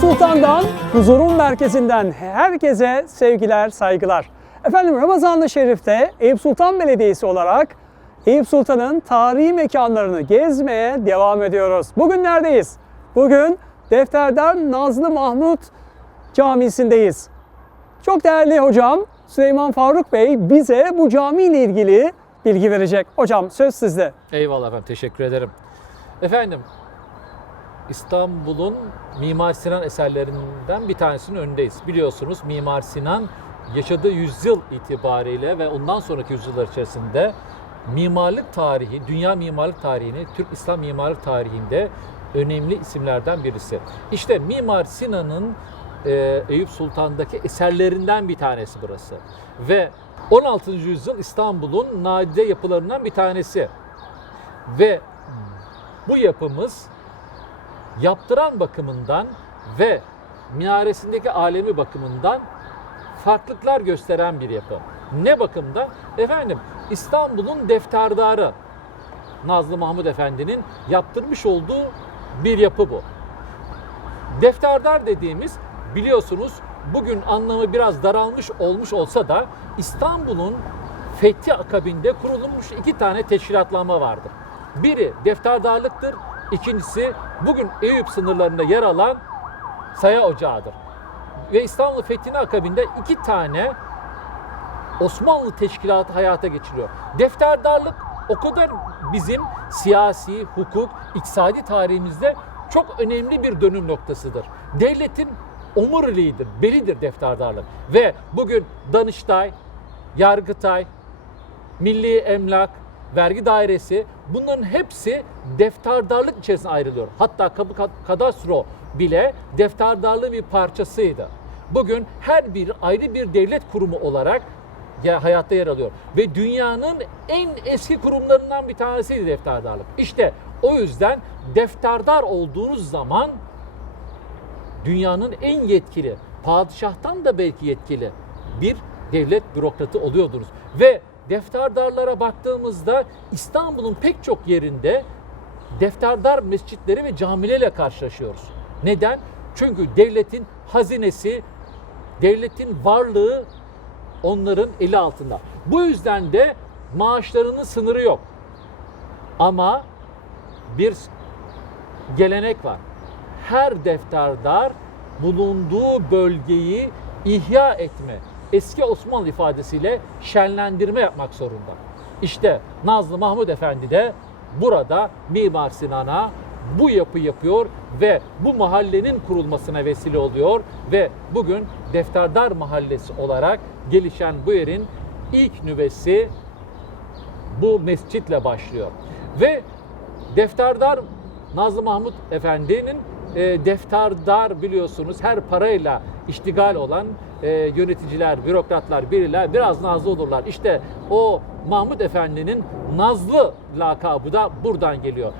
Sultan'dan, huzurun merkezinden herkese sevgiler, saygılar. Efendim Ramazan-ı Şerif'te Eyüp Sultan Belediyesi olarak Eyüp Sultan'ın tarihi mekanlarını gezmeye devam ediyoruz. Bugün neredeyiz? Bugün Defterdar Nazlı Mahmut Camisi'ndeyiz. Çok değerli hocam Süleyman Faruk Bey bize bu cami ile ilgili bilgi verecek. Hocam söz sizde. Eyvallah efendim teşekkür ederim. Efendim İstanbul'un Mimar Sinan eserlerinden bir tanesinin önündeyiz. Biliyorsunuz Mimar Sinan yaşadığı yüzyıl itibariyle ve ondan sonraki yüzyıllar içerisinde mimarlık tarihi, dünya mimarlık tarihini, Türk İslam mimarlık tarihinde önemli isimlerden birisi. İşte Mimar Sinan'ın e, Eyüp Sultan'daki eserlerinden bir tanesi burası. Ve 16. yüzyıl İstanbul'un nadide yapılarından bir tanesi. Ve bu yapımız yaptıran bakımından ve minaresindeki alemi bakımından farklılıklar gösteren bir yapı. Ne bakımda? Efendim İstanbul'un defterdarı Nazlı Mahmud Efendi'nin yaptırmış olduğu bir yapı bu. Defterdar dediğimiz biliyorsunuz bugün anlamı biraz daralmış olmuş olsa da İstanbul'un fethi akabinde kurulmuş iki tane teşkilatlanma vardır. Biri defterdarlıktır, ikincisi bugün Eyüp sınırlarında yer alan Saya Ocağı'dır. Ve İstanbul fethine akabinde iki tane Osmanlı teşkilatı hayata geçiriyor. Defterdarlık o kadar bizim siyasi, hukuk, iktisadi tarihimizde çok önemli bir dönüm noktasıdır. Devletin omuriliğidir, belidir defterdarlık. Ve bugün Danıştay, Yargıtay, Milli Emlak, Vergi Dairesi bunların hepsi defterdarlık içerisine ayrılıyor. Hatta Kapı Kadastro bile defterdarlığın bir parçasıydı. Bugün her bir ayrı bir devlet kurumu olarak ya hayatta yer alıyor. Ve dünyanın en eski kurumlarından bir tanesiydi defterdarlık. İşte o yüzden defterdar olduğunuz zaman dünyanın en yetkili, padişahtan da belki yetkili bir devlet bürokratı oluyordunuz. Ve defterdarlara baktığımızda İstanbul'un pek çok yerinde defterdar mescitleri ve camilerle karşılaşıyoruz. Neden? Çünkü devletin hazinesi, devletin varlığı onların eli altında. Bu yüzden de maaşlarının sınırı yok. Ama bir gelenek var. Her defterdar bulunduğu bölgeyi ihya etme, eski Osmanlı ifadesiyle şenlendirme yapmak zorunda. İşte Nazlı Mahmud Efendi de burada Mimar Sinan'a bu yapı yapıyor ve bu mahallenin kurulmasına vesile oluyor ve bugün Defterdar Mahallesi olarak gelişen bu yerin ilk nüvesi bu mescitle başlıyor. Ve Defterdar Nazlı Mahmut Efendi'nin e, defterdar biliyorsunuz her parayla iştigal olan e, yöneticiler, bürokratlar biriler biraz nazlı olurlar. İşte o Mahmut Efendi'nin nazlı lakabı da buradan geliyor.